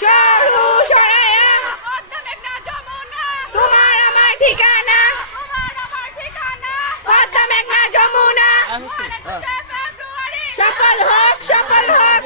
সরু সরায়া তোমার আমার ঠিকানা পদ্মা মেঘনা যমুনা সফল হোক সফল হোক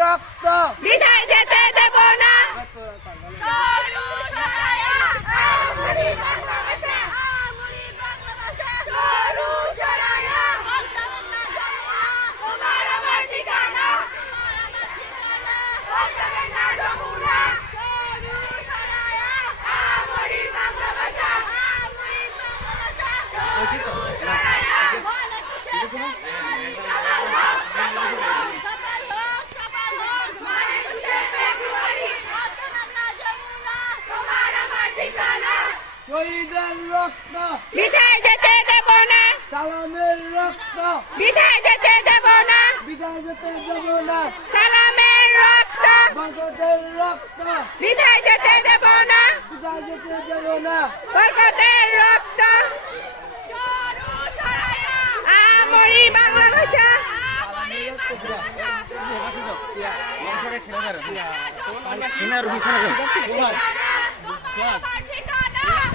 রক্ত। শহীদের রক্ত বিধায় যেতে দেব না সালামের রক্ত বিধায় যেতে দেব না বিধায় যেতে দেব না সালামের রক্ত বরকতের রক্ত বিধায় যেতে দেব না বিধায় যেতে দেব না বরকতের রক্ত আমরি বাংলা ভাষা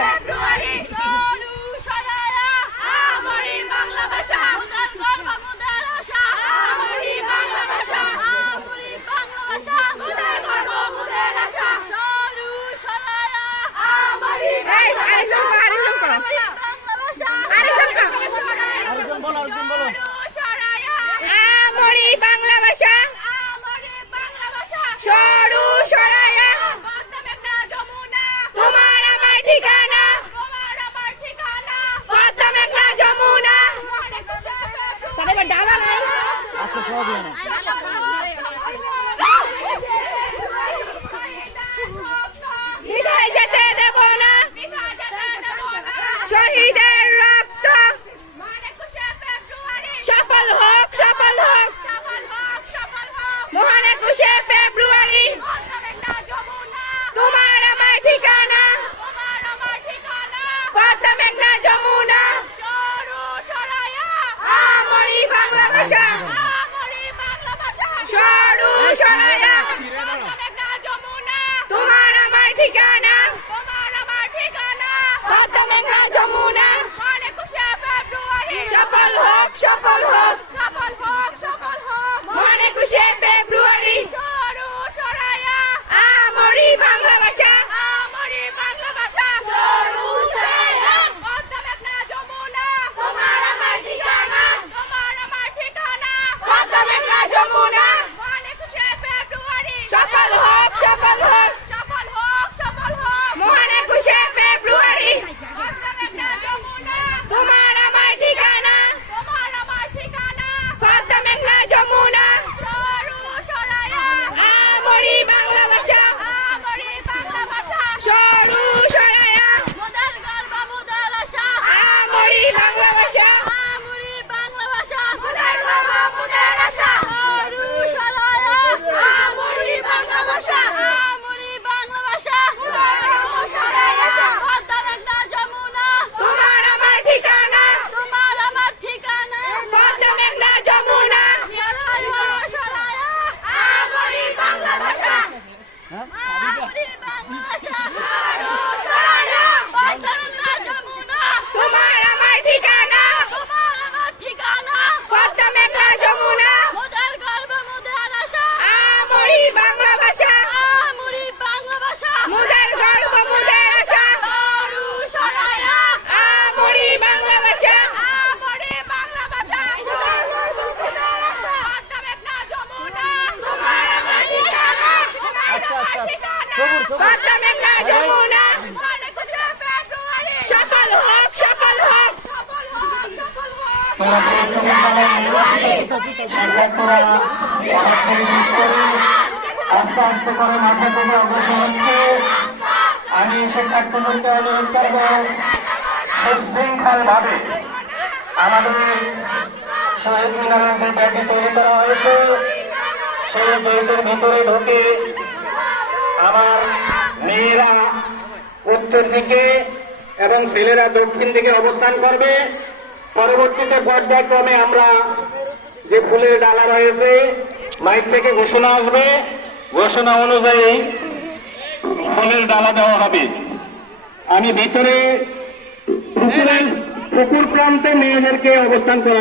ફેબ્રુઆરી Yamuna! সবুর সবুর। মানে সফল হোক সফল হোক আস্তে আস্তে করে মাথা থেকে অগ্রসর হচ্ছে আমি শিক্ষার্থীদেরকে অনুরোধ করব সুশৃঙ্খল ভাবে আমাদের শহীদ মিনারের যে ব্যাগটি তৈরি করা হয়েছে সেই গেটের ভিতরে ঢুকে আমার মেয়েরা উত্তর দিকে এবং ছেলেরা দক্ষিণ দিকে অবস্থান করবে। পরবর্তীতে পর্যায়ক্রমে আমরা যে ফুলের ডালা রয়েছে, মাইক থেকে ঘোষণা আসবে। ঘোষণা অনুযায়ী ফুলের ডালা দেওয়া হবে। আমি ভিতরে পুকুর প্রান্তে মেয়েদেরকে অবস্থান করা